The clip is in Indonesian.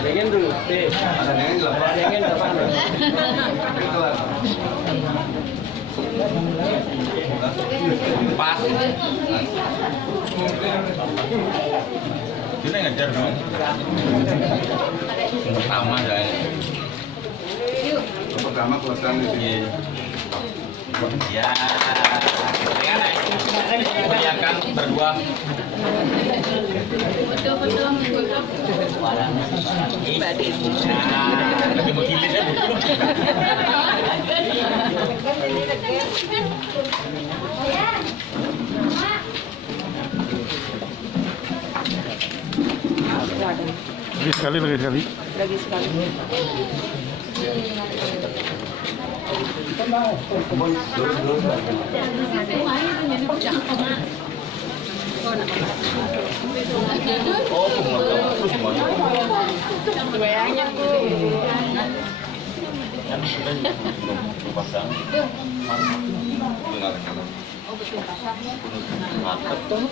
Dingin dulu, ada dingin dulu. Dingin pas. Kita ngejar dong. Pertama saya. Pertama keluarkan ini. Ya. Kebanyakan berdua. Betul. Lebih menggilis ya. Lagi sekali. Lagi sekali. Oh, semuanya. Semuanya Kan sudah pasang. Mantap tuh.